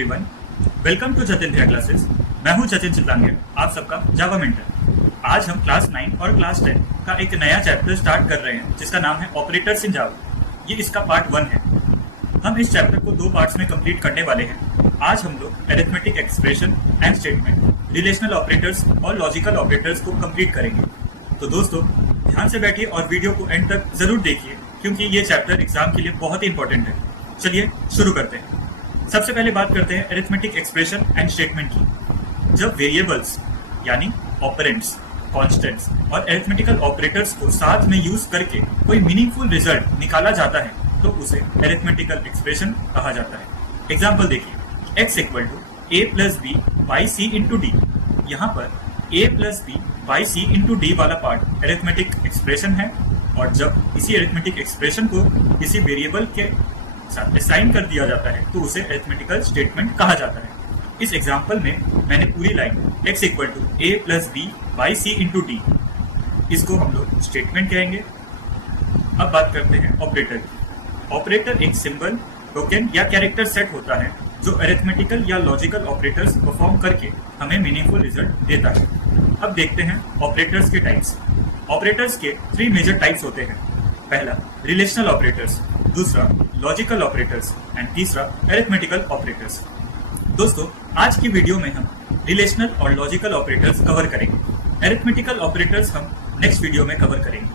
Everyone, welcome to Jatin भैया classes. मैं हूं जतिन चितलांगे, आप सबका जावा मेंटर। आज हम क्लास 9 और क्लास 10 का एक नया चैप्टर स्टार्ट कर रहे हैं जिसका नाम है ऑपरेटर्स इन जावा। ये इसका पार्ट 1 है। हम इस चैप्टर को 2 पार्ट्स में कंप्लीट करने वाले हैं। आज हम लोग arithmetic expression and statement, relational operators और लॉजिकल ऑपरेटर्स को कंप्लीट करेंगे। तो दोस्तों ध्यान से बैठिए और वीडियो को एंड तक जरूर देखिए क्योंकि ये चैप्टर एग्जाम के लिए बहुत ही इंपॉर्टेंट है। चलिए शुरू करते हैं। सबसे पहले बात करते हैं अरिथमेटिक एक्सप्रेशन एंड स्टेटमेंट की। जब वेरिएबल्स यानी ऑपरेंड्स, कांस्टेंट्स और अरिथमेटिकल ऑपरेटर्स को साथ में यूज करके कोई मीनिंगफुल रिजल्ट निकाला जाता है तो उसे अरिथमेटिकल एक्सप्रेशन कहा जाता है। एग्जांपल देखिए, x = a + b by c * d। यहाँ पर a + b by c * d वाला पार्ट अरिथमेटिक एक्सप्रेशन है और जब इसी अरिथमेटिक एक्सप्रेशन को किसी वेरिएबल के साथ असाइन कर दिया जाता है तो उसे अरिथमेटिकल स्टेटमेंट कहा जाता है। इस एग्जांपल में मैंने पूरी line x = a + b by c * d, इसको हम लोग स्टेटमेंट कहेंगे। अब बात करते हैं ऑपरेटर की। ऑपरेटर एक सिंबल, टोकन या कैरेक्टर सेट होता है जो अरिथमेटिकल या लॉजिकल ऑपरेटर्स परफॉर्म करके हमें मीनिंगफुल रिजल्ट देता है। अब देखते हैं ऑपरेटर्स के टाइप्स। ऑपरेटर्स के 3 मेजर टाइप्स होते हैं। पहला रिलेशनल ऑपरेटर्स, दूसरा लॉजिकल ऑपरेटर्स एंड तीसरा अरिथमेटिकल ऑपरेटर्स। दोस्तों आज की वीडियो में हम रिलेशनल और लॉजिकल ऑपरेटर्स कवर करेंगे। अरिथमेटिकल ऑपरेटर्स हम नेक्स्ट वीडियो में कवर करेंगे।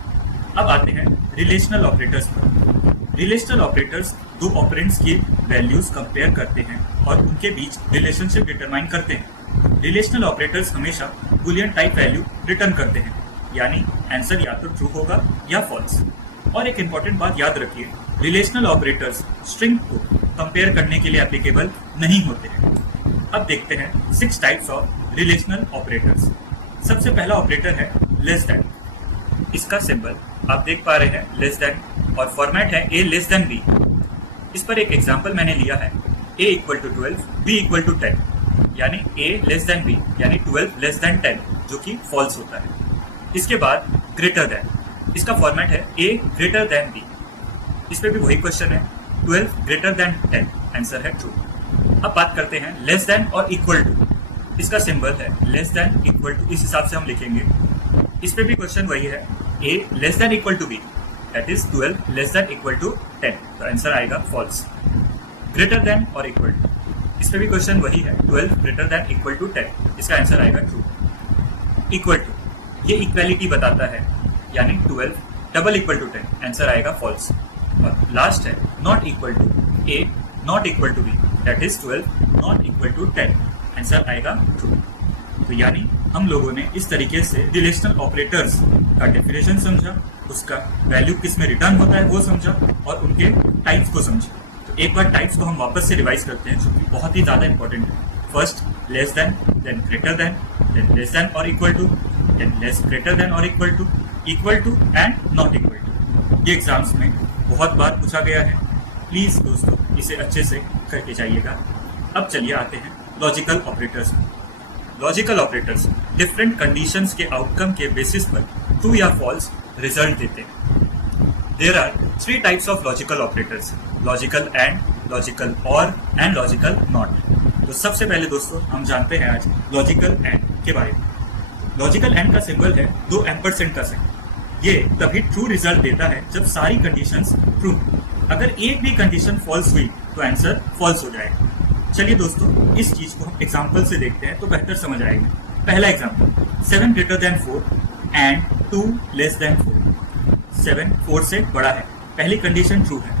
अब आते हैं रिलेशनल ऑपरेटर्स पर। रिलेशनल ऑपरेटर्स 2 ऑपरेंड्स की वैल्यूज कंपेयर करते हैं और उनके बीच रिलेशनशिप डिटरमाइन करते हैं। रिलेशनल ऑपरेटर्स हमेशा बूलियन टाइप वैल्यू रिटर्न करते हैं, यानी आंसर या तो ट्रू होगा या फॉल्स। और एक इंपॉर्टेंट बात याद रखिए, रिलेशनल ऑपरेटर्स स्ट्रिंग को कंपेयर करने के लिए एप्लीकेबल नहीं होते हैं। अब देखते हैं 6 टाइप्स ऑफ रिलेशनल ऑपरेटर्स। सबसे पहला ऑपरेटर है लेस देन। इसका सिंबल आप देख पा रहे हैं लेस देन और फॉर्मेट है a लेस देन b। इस पर एक एग्जांपल मैंने लिया है a = 12 b = 10, यानी a लेस देन b यानी 12 लेस देन 10 जो कि फॉल्स होता है। इसके बाद ग्रेटर देन, इसका फॉर्मेट है a ग्रेटर देन b। इस पे भी वही क्वेश्चन है 12 ग्रेटर देन 10, आंसर है ट्रू। अब बात करते हैं लेस देन और इक्वल टू। इसका सिंबल है लेस देन इक्वल टू, इस हिसाब से हम लिखेंगे। इस पे भी क्वेश्चन वही है a less than equal to b, that is 12 less than equal to 10, तो आंसर आएगा फॉल्स। ग्रेटर देन और इक्वल टू, इस पे भी क्वेश्चन वही है 12 ग्रेटर देन इक्वल टू 10, इसका आंसर आएगा ट्रू। इक्वल टू, ये इक्वालिटी बताता है, यानी 12 डबल इक्वल टू 10, आंसर आएगा फॉल्स। और लास्ट है not equal to a not equal to b, that is 12 not equal to 10, answer आएगा ट्रू। तो यानी हम लोगों ने इस तरीके से रिलेशनल ऑपरेटर्स का डेफिनेशन समझा, उसका वैल्यू किस में रिटर्न होता है वो समझा और उनके टाइप्स को समझा। तो एक बार टाइप्स को हम वापस से रिवाइज करते हैं जो कि बहुत ही ज्यादा इंपॉर्टेंट है। First less than greater than less than और equal to, then less greater than और equal to and not equal to. ये एग्जाम्स में बहुत बार पूछा गया है, प्लीज दोस्तों इसे अच्छे से करके जाइएगा। अब चलिए आते हैं लॉजिकल ऑपरेटर्स में। लॉजिकल ऑपरेटर्स डिफरेंट कंडीशंस के आउटकम के बेसिस पर ट्रू या फॉल्स रिजल्ट देते हैं। There are 3 types of logical operators, logical and, logical or and logical not. तो सबसे पहले दोस्तों हम जानते हैं आज लॉजिकल एंड के बारे में। लॉजिकल एंड का सिंबल है 2 एम्परसेंड का साइन। ये तभी ट्रू रिजल्ट देता है जब सारी कंडीशंस ट्रू। अगर एक भी कंडीशन फॉल्स हुई तो आंसर फॉल्स हो जाएगा। चलिए दोस्तों इस चीज को हम एग्जांपल से देखते हैं तो बेहतर समझ आएगा। पहला example, 7 greater than 4 and 2 less than 4। 7 4 से बड़ा है, पहली कंडीशन ट्रू है।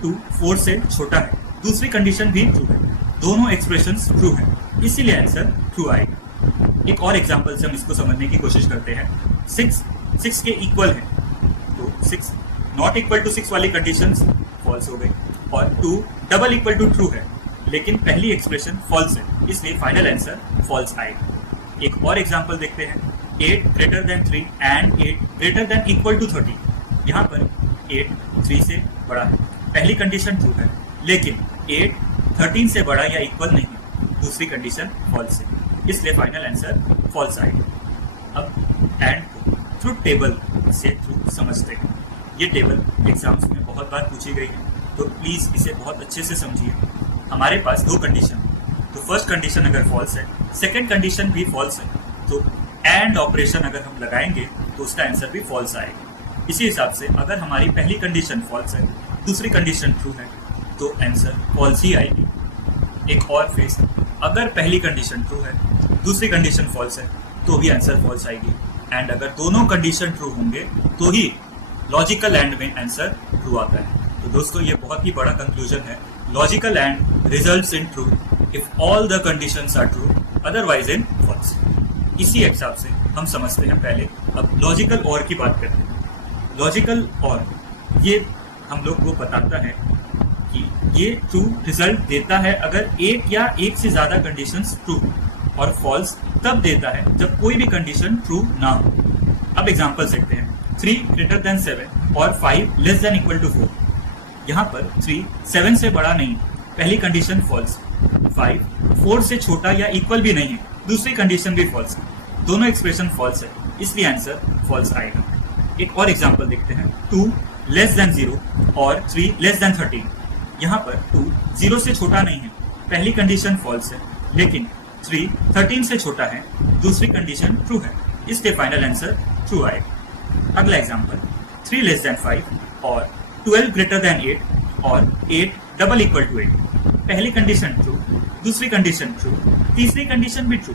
2 4 से छोटा है, दूसरी कंडीशन भी ट्रू है। दोनों एक्सप्रेशंस ट्रू है, इसीलिए आंसर ट्रू आएगा। एक और एग्जांपल से हम इसको समझने की कोशिश करते हैं। 6 के इक्वल है, तो 6 नॉट इक्वल टू 6 वाली कंडीशंस फॉल्स हो गई और 2 डबल इक्वल टू ट्रू है, लेकिन पहली एक्सप्रेशन फॉल्स है, इसलिए फाइनल आंसर फॉल्स आएगा। एक और एग्जांपल देखते हैं, 8 greater than 3 and 8 greater than equal to 30। यहाँ पर 8 3 से बड़ा है, पहली कंडीशन ट्रू है, लेकिन 8 13 से बड़ा या इक्वल नहीं, दूसरी कंडीशन फॉल्स है, इसलिए फाइनल आंसर फॉल्स आएगा। अब एंड को ट्रुथ टेबल से ट्रू समझते हैं। ये टेबल एग्जाम्स में बहुत बार पूछी गई है, तो प्लीज इसे बहुत अच्छे से समझिए। हमारे पास दो कंडीशन, तो फर्स्ट कंडीशन अगर फॉल्स है, सेकंड कंडीशन भी फॉल्स है, तो एंड ऑपरेशन अगर हम लगाएंगे तो उसका आंसर भी फॉल्स आएगा। इसी हिसाब से अगर हमारी पहली कंडीशन फॉल्स है, दूसरी कंडीशन ट्रू है, तो आंसर फॉल्स ही आएगी। एक और फेस, अगर पहली कंडीशन ट्रू है, दूसरी कंडीशन फॉल्स है, तो भी आंसर फॉल्स आएगी। एंड अगर दोनों कंडीशन ट्रू होंगे तो ही लॉजिकल एंड में आंसर ट्रू आता है। तो दोस्तों ये बहुत ही बड़ा कंक्लूजन है, logical and results in true if all the conditions are true, otherwise in false. इसी हिसाब से हम समझते हैं। पहले अब लॉजिकल और की बात करते हैं। लॉजिकल और ये हम लोग को बताता है कि ये ट्रू रिजल्ट देता है अगर एक या एक से ज्यादा कंडीशंस ट्रू, और फॉल्स तब देता है जब कोई भी कंडीशन ट्रू ना हो। अब एग्जांपल देखते हैं। 3 ग्रेटर देन 7 और 5 लेस देन इक्वल टू 4। यहाँ पर 3 7 से बड़ा नहीं, पहली कंडीशन फॉल्स। 5 4 से छोटा या इक्वल भी नहीं है, दूसरी कंडीशन भी फॉल्स है। दोनों एक्सप्रेशन फॉल्स है, इसलिए आंसर फॉल्स आएगा। एक और एग्जांपल देखते हैं। 2 लेस देन 0 और 3 लेस देन 13। यहाँ पर 2 0 से छोटा नहीं है, पहली कंडीशन फॉल्स है, लेकिन 3 13 से छोटा है, दूसरी कंडीशन ट्रू है, इसलिए फाइनल आंसर ट्रू आएगा। अगला एग्जांपल, 3 लेस देन 5 और 12 ग्रेटर देन 8 और 8 डबल इक्वल टू 8। पहली कंडीशन ट्रू, दूसरी कंडीशन ट्रू, तीसरी कंडीशन भी ट्रू।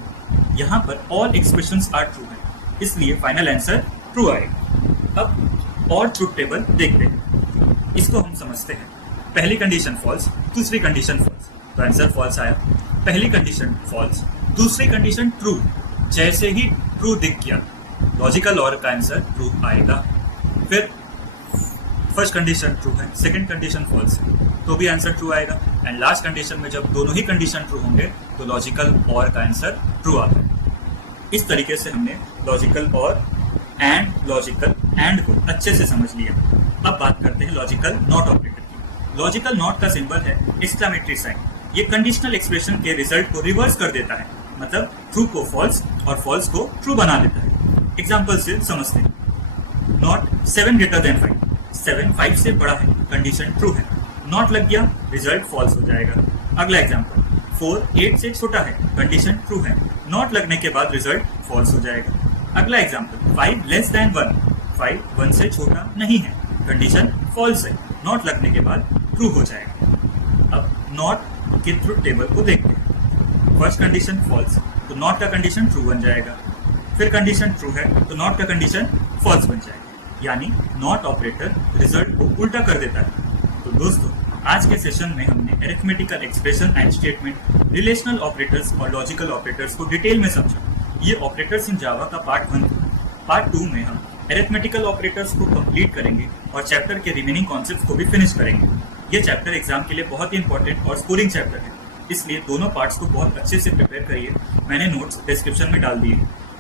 यहाँ पर ऑल एक्सप्रेशंस आर ट्रू है, इसलिए फाइनल आंसर ट्रू आएगा। अब और ट्रूथ टेबल देखते हैं, इसको हम समझते हैं। पहली कंडीशन फॉल्स, दूसरी कंडीशन फॉल्स, तो आंसर फॉल्स आया। पहली कंडीशन फॉल्स, दूसरी कंडीशन ट्रू, जैसे ही ट्रू दिख गया लॉजिकल और का आंसर ट्रू आएगा। फिर फर्स्ट कंडीशन ट्रू है, सेकंड कंडीशन फॉल्स है, तो भी आंसर ट्रू आएगा। एंड लास्ट कंडीशन में जब दोनों ही कंडीशन ट्रू होंगे तो लॉजिकल और का आंसर ट्रू आता है। इस तरीके से हमने logical or and logical and को अच्छे से समझ लिया। अब बात करते हैं लॉजिकल नॉट ऑपरेटर की। लॉजिकल नॉट का सिंबल है एक्सक्लेमेटरी साइन। ये कंडीशनल एक्सप्रेशन के रिजल्ट को रिवर्स कर देता है, मतलब ट्रू को फॉल्स और फॉल्स को ट्रू बना देता है। एग्जाम्पल से समझते हैं। नॉट 7 ग्रेटर देन 5, 7 5 से बड़ा है, कंडीशन ट्रू है, नॉट लग गया, रिजल्ट फॉल्स हो जाएगा। अगला एग्जाम्पल, 4 8 से छोटा है, कंडीशन ट्रू है, नॉट लगने के बाद रिजल्ट फॉल्स हो जाएगा। अगला एग्जाम्पल, 5 लेस देन 1, 5 1 से छोटा नहीं है, कंडीशन फॉल्स है, नॉट लगने के बाद ट्रू हो जाएगा। अब नॉट के ट्रूथ टेबल को देखते हैं। फर्स्ट कंडीशन फॉल्स, तो नॉट का कंडीशन ट्रू बन जाएगा। फिर कंडीशन ट्रू है तो नॉट का कंडीशन फॉल्स बन जाएगा, यानी नॉट ऑपरेटर रिजल्ट को उल्टा कर देता है। तो दोस्तों आज के सेशन में हमने arithmetical expression and statement, relational operators और लॉजिकल ऑपरेटर्स को डिटेल में समझा। ये ऑपरेटर्स इन जावा का पार्ट 1 था। पार्ट 2 में हम अरिथमेटिकल ऑपरेटर्स को कंप्लीट करेंगे और चैप्टर के रिमेनिंग कॉन्सेप्ट्स को भी फिनिश करेंगे। ये चैप्टर एग्जाम के लिए बहुत ही इंपॉर्टेंट और स्कोरिंग चैप्टर है, इसलिए दोनों पार्ट्स को बहुत अच्छे से प्रिपेयर करिए। मैंने नोट्स डिस्क्रिप्शन में डाल दिए,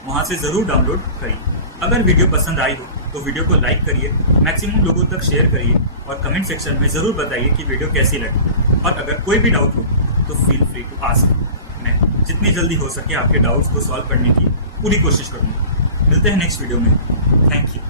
वहां से जरूर डाउनलोड करिए। अगर वीडियो पसंद आई हो तो वीडियो को लाइक करिए, मैक्सिमम लोगों तक शेयर करिए और कमेंट सेक्शन में जरूर बताइए कि वीडियो कैसी लगी। और अगर कोई भी डाउट हो तो फील फ्री टू आस्क। मैं जितनी जल्दी हो सके आपके डाउट्स को सॉल्व करने की पूरी कोशिश करूंगा। मिलते हैं नेक्स्ट वीडियो में। Thank you.